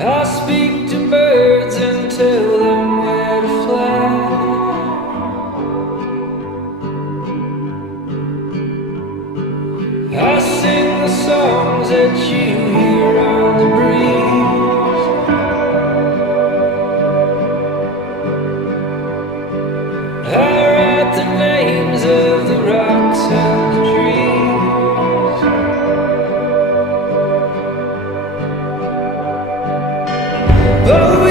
I speak to birds and tell them where to fly. I sing the songs that you hear on the breeze. I write the names of the rocks and the trees. Oh,